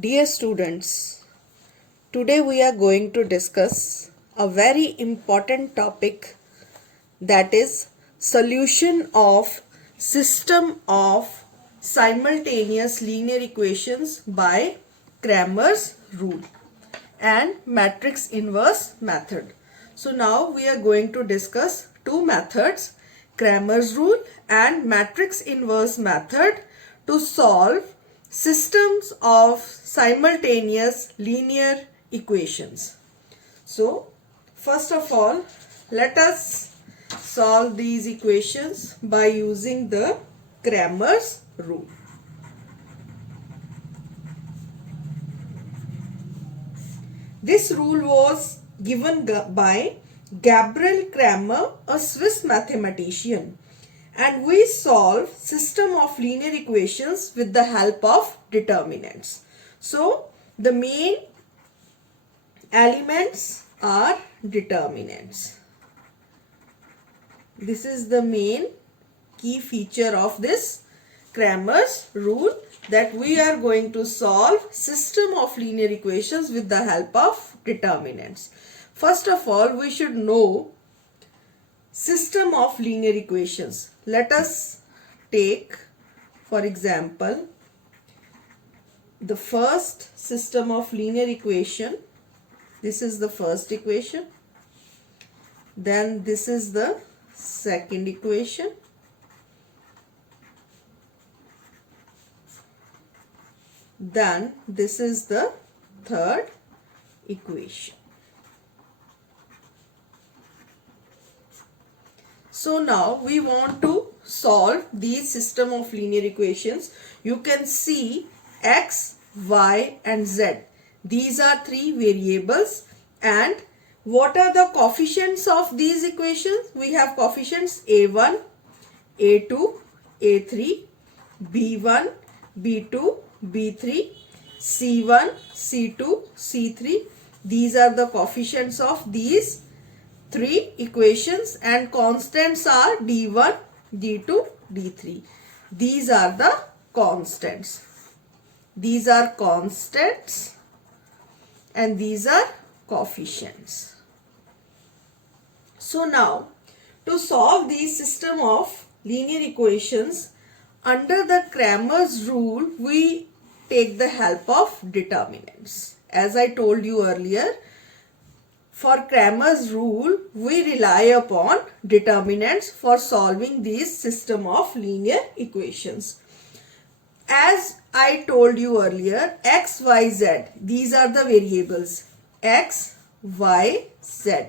Dear students, today we are going to discuss a very important topic, that is solution of system of simultaneous linear equations by Cramer's rule and matrix inverse method. So now we are going to discuss two methods, Cramer's rule and matrix inverse method, to solve systems of simultaneous linear equations. So first of all, let us solve these equations by using the Cramer's rule. This rule was given by Gabriel Cramer, a Swiss mathematician, and we solve system of linear equations with the help of determinants. So the main elements are determinants. This is the main key feature of this Cramer's rule, that we are going to solve system of linear equations with the help of determinants. First of all, we should know system of linear equations. Let us take, for example, the first system of linear equation. This is the first equation. Then this is the second equation. Then this is the third equation. So now we want to solve these system of linear equations. You can see x, y and z. These are three variables, and what are the coefficients of these equations? We have coefficients a1, a2, a3, b1, b2, b3, c1, c2, c3. These are the coefficients of these three equations, and constants are d1, d2, d3. These are the constants. These are constants and these are coefficients. So now, to solve these system of linear equations under the Cramer's rule, we take the help of determinants. As I told you earlier, for Cramer's rule, we rely upon determinants for solving these system of linear equations. As I told you earlier, x, y, z, these are the variables. X, y, z.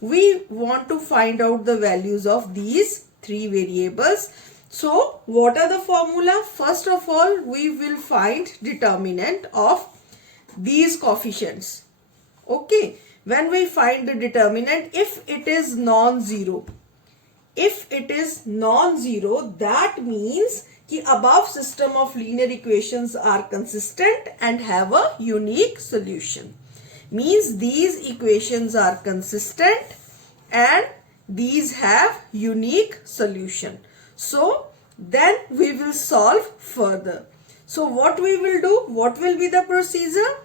We want to find out the values of these three variables. So what are the formula? First of all, we will find determinant of these coefficients. Okay. When we find the determinant, if it is non-zero, that means the above system of linear equations are consistent and have a unique solution. Means these equations are consistent and these have unique solution. So then we will solve further. So what we will do? What will be the procedure?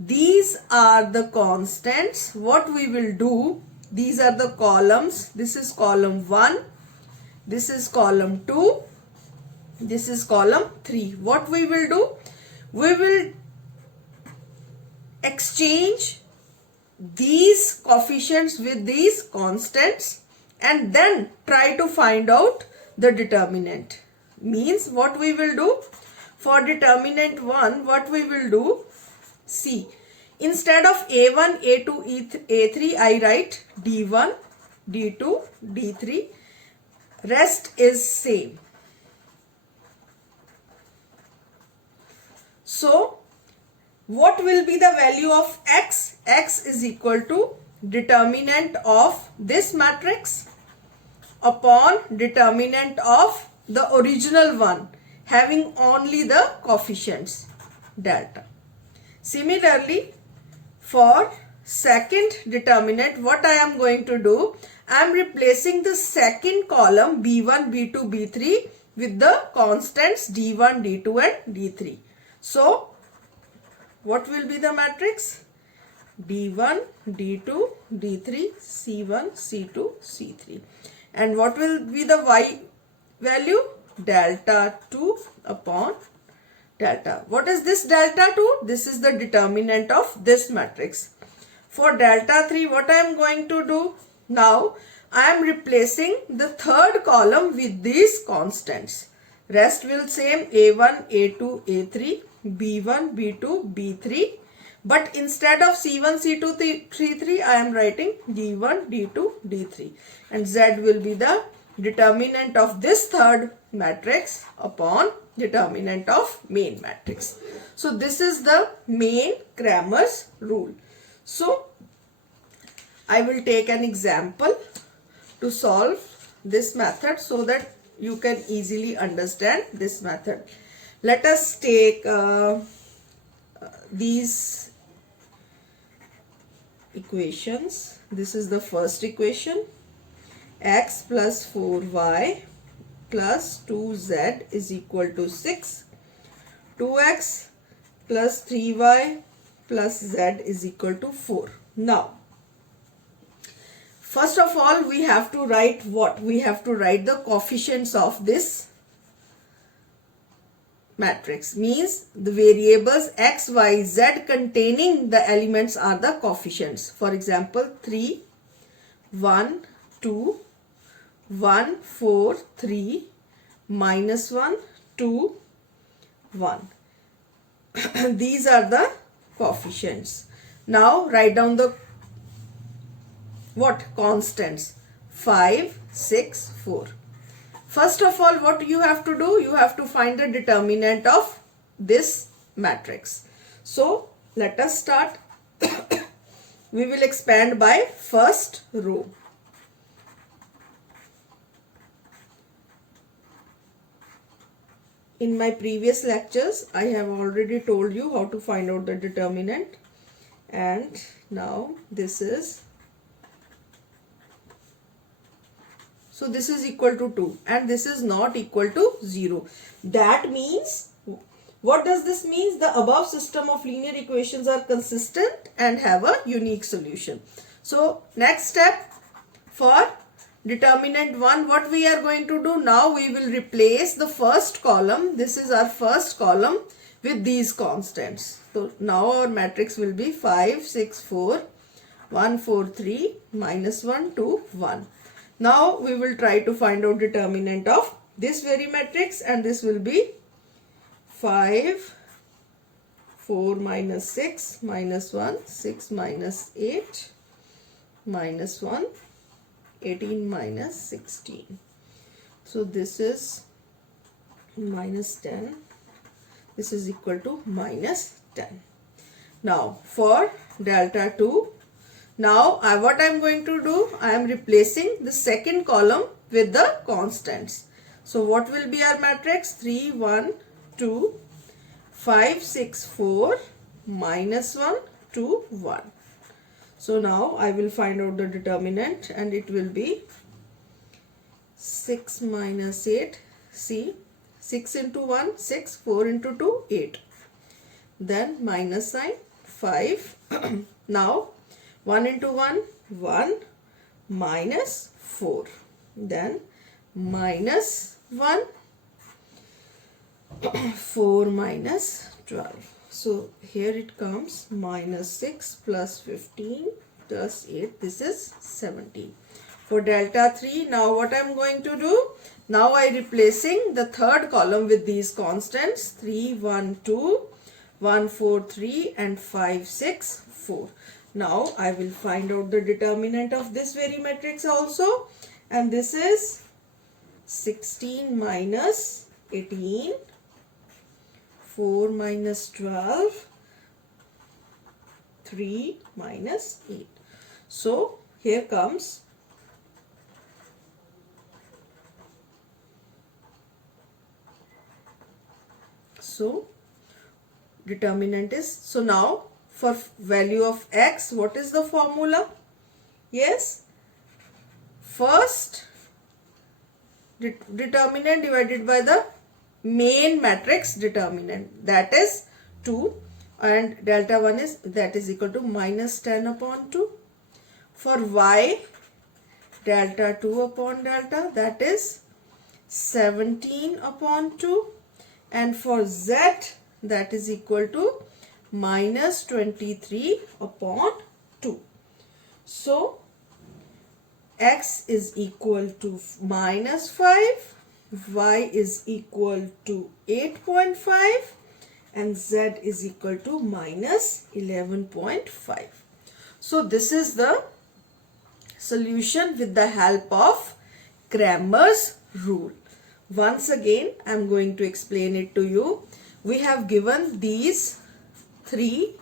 These are the constants. What we will do, these are the columns. This is column 1, this is column 2, this is column 3. What we will do, we will exchange these coefficients with these constants and then try to find out the determinant. Means what we will do, for determinant 1, what we will do, see, instead of a1, a2, a3, I write d1, d2, d3. Rest is same. So what will be the value of x? X is equal to determinant of this matrix upon determinant of the original one, having only the coefficients delta. Similarly, for second determinant, what I am going to do, I am replacing the second column b1, b2, b3 with the constants d1, d2 and d3. So what will be the matrix? D1, D2, D3, C1, C2, C3. And what will be the Y value? Delta 2 upon delta. What is this delta 2? This is the determinant of this matrix. For delta 3, what I am going to do? Now, I am replacing the third column with these constants. Rest will same A1, A2, A3, B1, B2, B3. But instead of C1, C2, C3, I am writing D1, D2, D3. And Z will be the determinant of this third matrix upon determinant of main matrix. So this is the main Cramer's rule. So I will take an example to solve this method so that you can easily understand this method. Let us take these equations. This is the first equation. X plus 4y plus 2z is equal to 6. 2x plus 3y plus z is equal to 4. Now, first of all, we have to write what? We have to write the coefficients of this matrix. Means the variables x, y, z containing the elements are the coefficients. For example, 3, 1, 2, 1, 4, 3, minus 1, 2, 1. These are the coefficients. Now write down the what? Constants. 5, 6, 4. First of all, what you have to do? You have to find the determinant of this matrix. So let us start. We will expand by first row. In my previous lectures, I have already told you how to find out the determinant. And now this is, so this is equal to 2 and this is not equal to 0. That means, what does this mean? The above system of linear equations are consistent and have a unique solution. So next step, for determinant 1, what we are going to do? Now we will replace the first column. This is our first column with these constants. So now our matrix will be 5, 6, 4, 1, 4, 3, minus 1, 2, 1. Now we will try to find out determinant of this very matrix, and this will be 5, 4 minus 6, minus 1, 6 minus 8, minus 1, 18 minus 16. So this is minus 10. This is equal to minus 10. Now for delta 2, now what I am going to do? I am replacing the second column with the constants. So what will be our matrix? 3, 1, 2, 5, 6, 4, minus 1, 2, 1. So now I will find out the determinant, and it will be 6 minus 8. See, 6 into 1, 6, 4 into 2, 8. Then minus sign, 5. Now 1 into 1, 1, minus 4. Then minus 1, 4 minus 12. So here it comes minus 6 plus 15 plus 8. This is 17. For delta 3, now what I am going to do? Now I replacing the third column with these constants. 3, 1, 2, 1, 4, 3 and 5, 6, 4. Now I will find out the determinant of this very matrix also. And this is 16 minus 18. 4 minus 12, 3 minus 8. So here comes determinant is, so now for value of x, what is the formula? Yes, first determinant divided by the main matrix determinant, that is 2. and delta 1 is that is equal to minus 10 upon 2. For y, delta 2 upon delta, that is 17 upon 2, and for z, that is equal to minus 23 upon 2. So x is equal to minus 5, y is equal to 8.5, and z is equal to minus 11.5. So this is the solution with the help of Cramer's rule. Once again, I am going to explain it to you. We have given these three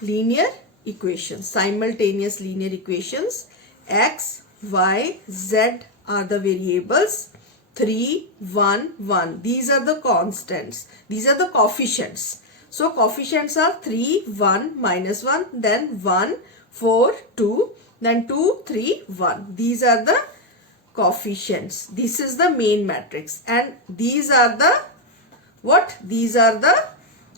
linear equations, simultaneous linear equations. X, y, z are the variables. 3, 1, 1. These are the constants. These are the coefficients. So coefficients are 3, 1, minus 1, then 1, 4, 2, then 2, 3, 1. These are the coefficients. This is the main matrix, and these are the what? These are the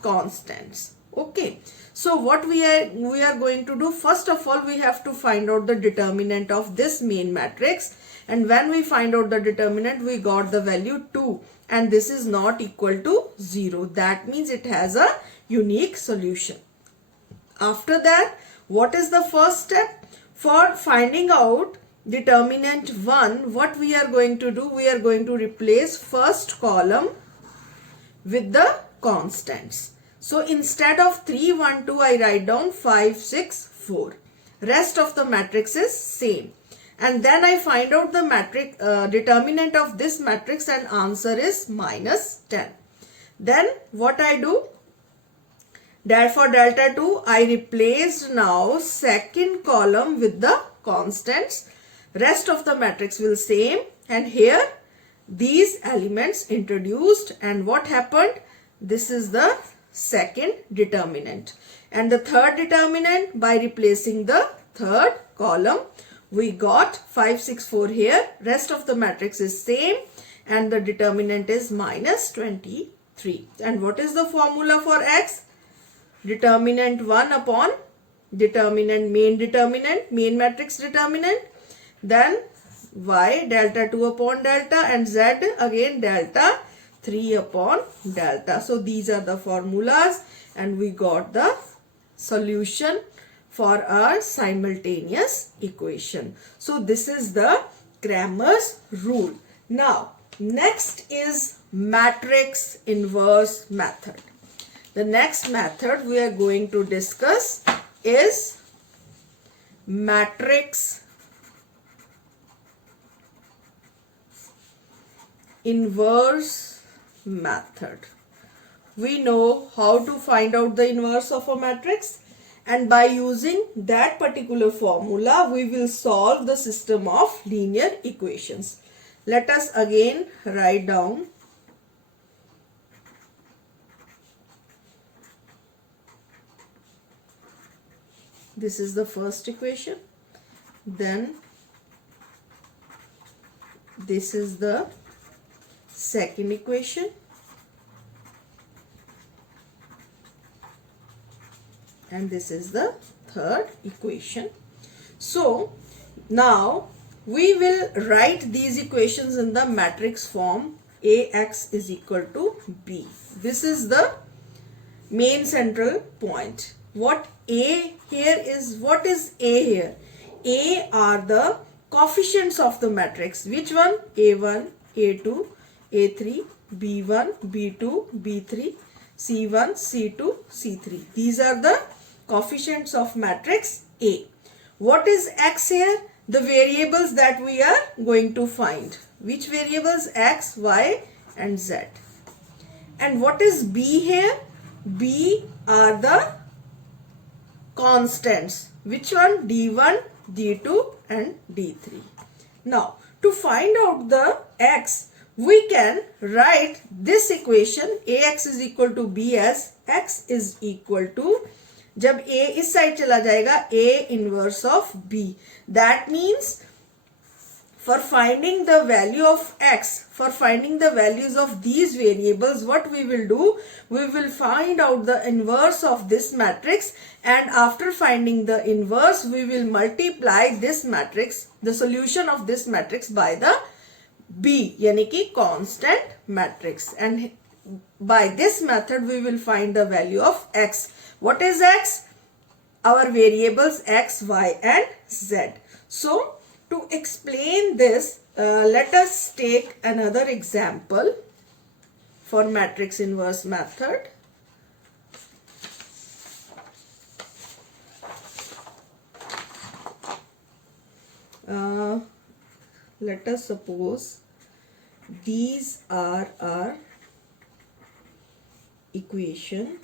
constants. Okay. So what we are going to do, first of all, we have to find out the determinant of this main matrix, and when we find out the determinant, we got the value 2, and this is not equal to 0. That means it has a unique solution. After that, what is the first step? For finding out determinant 1, what we are going to do? We are going to replace first column with the constants. So instead of 3, 1, 2, I write down 5, 6, 4. Rest of the matrix is same. And then I find out the matrix determinant of this matrix, and answer is minus 10. Then what I do? For delta 2, I replaced now second column with the constants. Rest of the matrix will same, and here these elements introduced, and what happened? This is the second determinant, and the third determinant, by replacing the third column, we got 5, 6, 4 here. Rest of the matrix is same, and the determinant is minus 23. And what is the formula for x? Determinant 1 upon determinant, main matrix determinant, then y, delta 2 upon delta, and z again delta 3 upon delta. So these are the formulas, and we got the solution for our simultaneous equation. So this is the Cramer's rule. Now next is matrix inverse method. The next method we are going to discuss is matrix inverse method. We know how to find out the inverse of a matrix, and by using that particular formula we will solve the system of linear equations. Let us again write down this is the first equation, then this is the second equation, and this is the third equation. So now we will write these equations in the matrix form. Ax is equal to b. This is the main central point. What A here is, what is A here? A are the coefficients of the matrix. Which one? A1, A2, A3, B1, B2, B3, C1, C2, C3. These are the coefficients of matrix A. What is X here? The variables that we are going to find. Which variables? X, Y and Z. And what is B here? B are the constants. Which one? D1, D2 and D3. Now to find out the X, we can write this equation Ax is equal to B as X is equal to, जब A इस side चला जाएगा, A inverse of B. That means for finding the value of x, for finding the values of these variables, what we will do, we will find out the inverse of this matrix, and after finding the inverse we will multiply this matrix, the solution of this matrix, by the b, यानी कि constant matrix, and by this method we will find the value of x. What is x? Our variables x, y and z. So to explain this, let us take another example for matrix inverse method. Let us suppose these are our equation.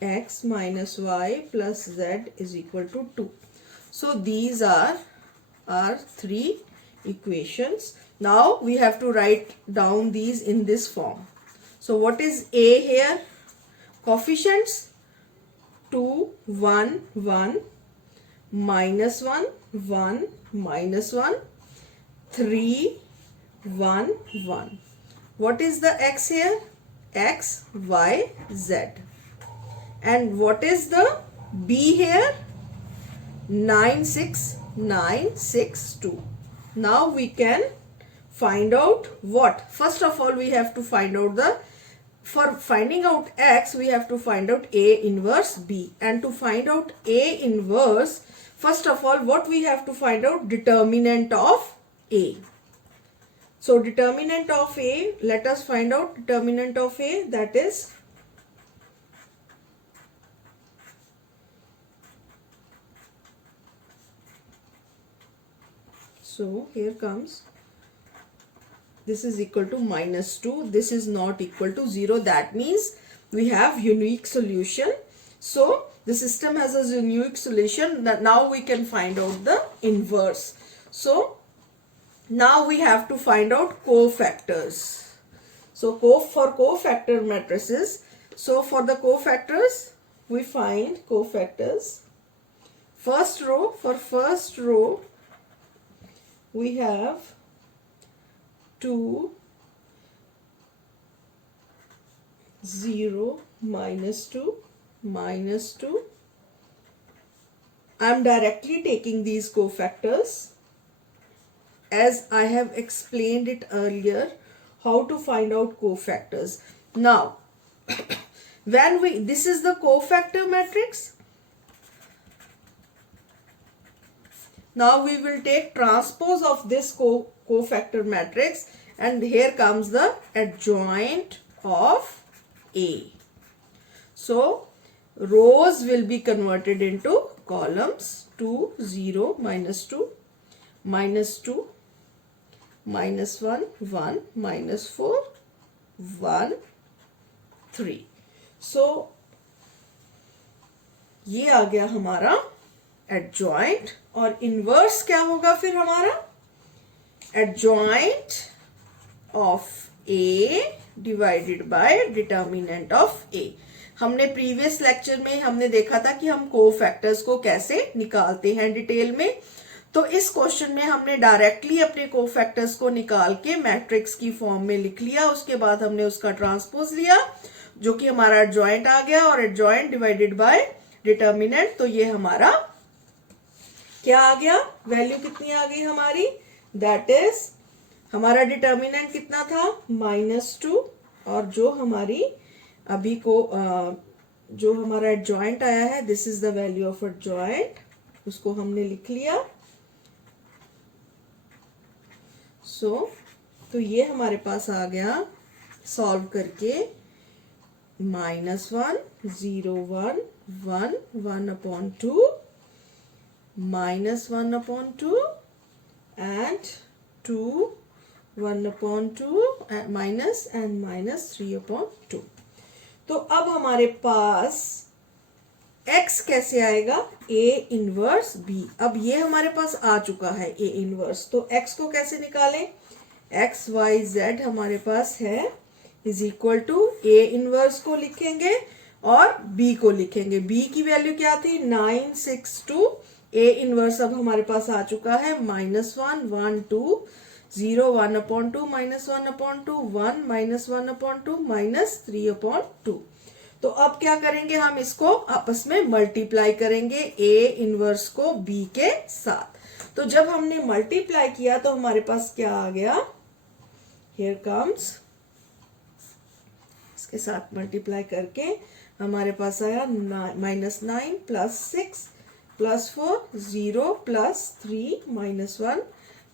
X minus y plus z is equal to 2. So these are our three equations. Now we have to write down these in this form. So what is a here? Coefficients 2, 1, 1, minus 1, 1, minus 1, 3, 1, 1. What is the x here? X, y, z. And what is the b here? 9, 6, 9, 6, 2. Now we can find out what? First of all, we have to find out the, for finding out x, we have to find out A inverse B. And to find out A inverse, first of all, what we have to find out? Determinant of A. So determinant of A, let us find out determinant of A, that is so here comes, this is equal to minus 2, this is not equal to 0, that means we have unique solution. So the system has a unique solution, that now we can find out the inverse. So now we have to find out cofactors. So for cofactor matrices, so for the cofactors we find cofactors. First row, for first row we have 2, 0, minus 2, minus 2. I am directly taking these cofactors as I have explained it earlier, how to find out cofactors. Now, when this is the cofactor matrix. Now we will take transpose of this cofactor matrix, and here comes the adjoint of A. So rows will be converted into columns. 2, 0, minus 2, minus 2, minus 1, 1, minus 4, 1, 3. So ये आ गया हमारा adjoint, और inverse क्या होगा फिर हमारा? Adjoint of A divided by determinant of A. हमने previous lecture में हमने देखा था कि हम कोफैक्टर्स को कैसे निकालते हैं डिटेल में, तो इस क्वेश्चन में हमने डायरेक्टली अपने कोफैक्टर्स को निकाल के मैट्रिक्स की फॉर्म में लिख लिया, उसके बाद हमने उसका ट्रांसपोज लिया जो कि हमारा एडजॉइंट आ गया, और एडजॉइंट डिवाइडेड बाय डिटर्मिनेंट, तो ये हमारा क्या आ गया? वैल्यू कितनी आ गई हमारी? दैट इज हमारा डिटर्मिनेंट कितना था? -2, और जो हमारी अभी को जो हमारा एडजॉइंट आया है, this is the value of adjoint, उसको हमने लिख लिया। तो ये हमारे पास आ गया सॉल्व करके -1, 0, 1, 1, 1/2, -1/2 and 2, 1/2 minus and -3/2। तो अब हमारे पास x कैसे आएगा? A inverse B। अब ये हमारे पास आ चुका है A इनवर्स, तो x को कैसे निकालें? x, y, z हमारे पास है, is equal to A inverse को लिखेंगे और b को लिखेंगे। b की वैल्यू क्या थी 962। a इनवर्स अब हमारे पास आ चुका है -1 1 2 0 1/2 -1/2 1 -1/2 -3/2। तो अब क्या करेंगे, हम इसको आपस में मल्टीप्लाई करेंगे a इनवर्स को b के साथ। तो जब हमने मल्टीप्लाई किया तो हमारे पास क्या आ गया, हियर कम्स, इसके साथ मल्टीप्लाई करके हमारे पास आया -9 +6 +4 0 +3 -1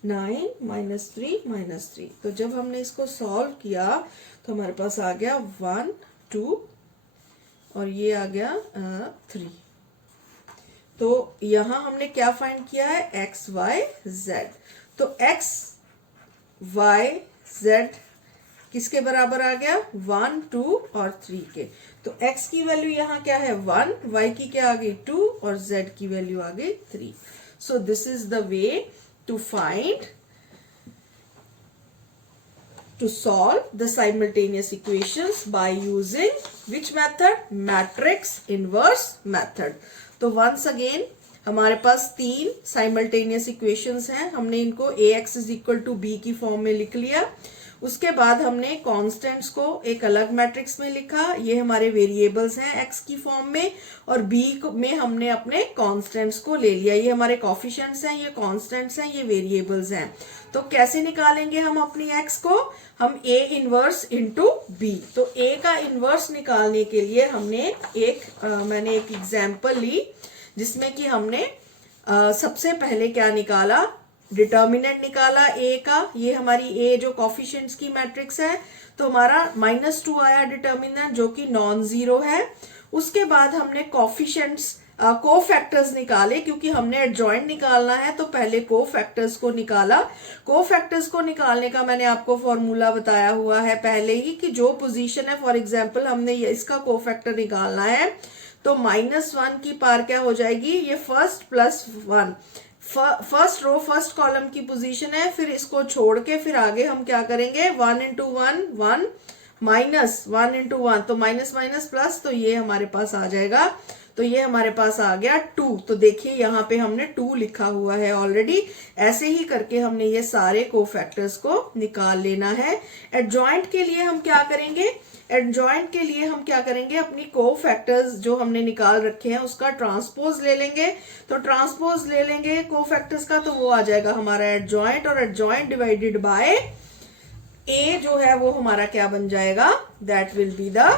9 -3 -3। तो जब हमने इसको सॉल्व किया तो हमारे पास आ गया 1 2 और ये आ गया 3। तो यहां हमने क्या फाइंड किया है, x y z। तो x y z किसके बराबर आ गया, 1 2 और 3 के। तो x की वैल्यू यहाँ क्या है 1, y की क्या आ गई 2 और z की वैल्यू आ गई 3। So this is the way to find, to solve the simultaneous equations by using which method, matrix inverse method। तो once again हमारे पास 3 simultaneous equations हैं, हमने इनको ax is equal to b की फॉर्म में लिख लिया। उसके बाद हमने कांस्टेंट्स को एक अलग मैट्रिक्स में लिखा, ये हमारे वेरिएबल्स हैं x की फॉर्म में, और b में हमने अपने कांस्टेंट्स को ले लिया, ये हमारे कोफिशिएंट्स हैं, ये कांस्टेंट्स हैं, ये वेरिएबल्स हैं। तो कैसे निकालेंगे हम अपनी x को, हम a इनवर्स इंटू b। तो a का इनवर्स निकालने के लिए हमने मैंने एक एग्जाम्पल ली जिसमें कि हमने सबसे पहले क्या निकाला, डिटर्मिनेंट निकाला a का। ये हमारी a जो कोफिशिएंट्स की मैट्रिक्स है, तो हमारा -2 आया डिटर्मिनेंट जो कि नॉन जीरो है। उसके बाद हमने कोफिशिएंट्स कोफैक्टर्स निकाले, क्योंकि हमने एडजॉइंट निकालना है तो पहले कोफैक्टर्स को निकाला। कोफैक्टर्स को निकालने का मैंने आपको फॉर्मूला बताया हुआ है पहले ही कि जो पोजीशन है, फॉर एग्जांपल हमने इसका कोफैक्टर निकालना है तो -1 की पार क्या हो जाएगी, ये first plus 1, first row first column की पोजीशन है, फिर इसको छोड़ के फिर आगे हम क्या करेंगे 1 × 1 1 -1 × 1, तो माइनस माइनस प्लस, तो ये हमारे पास आ जाएगा। तो ये हमारे पास आ गया 2। तो देखिए यहाँ पे हमने 2 लिखा हुआ है ऑलरेडी। ऐसे ही करके हमने ये सारे कोफैक्टर्स को निकाल लेना है। एडजॉइंट के लिए हम क्या करेंगे, एडजॉइंट के लिए हम क्या करेंगे, अपनी कोफैक्टर्स जो हमने निकाल रखे हैं उसका ट्रांसपोज ले लेंगे। तो ट्रांसपोज ले लेंगे कोफैक्टर्स का, तो वो आ जाएगा हमारा एडजॉइंट, और एडजॉइंट डिवाइडेड बाय ए जो है वो हमारा क्या बन जाएगा, that will be the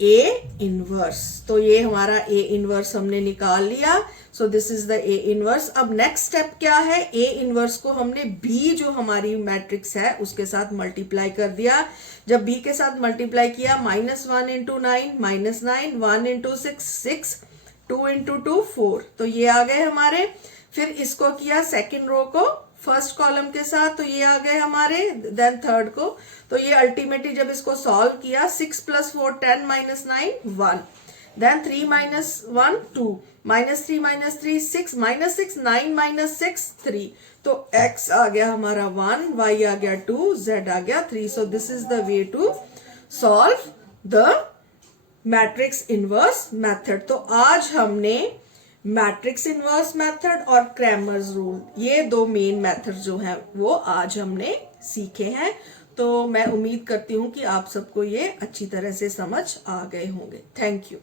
A inverse. तो ये हमारा ए इनवर्स हमने निकाल लिया। सो this is the A inverse. अब नेक्स्ट स्टेप क्या है, ए इनवर्स को हमने बी जो हमारी मैट्रिक्स है उसके साथ मल्टीप्लाई कर दिया। जब बी के साथ मल्टीप्लाई किया, -1 × 9 -9, 1 × 6 6, 2 × 2 4, तो ये आ गए हमारे। फिर इसको किया सेकेंड रो को फर्स्ट कॉलम के साथ, तो ये आ गए हमारे, देन थर्ड को। तो ये अल्टीमेटली जब इसको सॉल्व किया, 6 + 4 10 - 9 1, देन 3 - 1 2, -3 - 3 6, -6 9 - 6 3। तो x आ गया हमारा 1, y आ गया 2, z आ गया 3। So this is the way to solve the matrix inverse method. तो आज हमने मैट्रिक्स इनवर्स मेथड और क्रैमर्स रूल, ये 2 मेन मेथड जो हैं वो आज हमने सीखे हैं। तो मैं उम्मीद करती हूँ कि आप सबको ये अच्छी तरह से समझ आ गए होंगे। Thank you.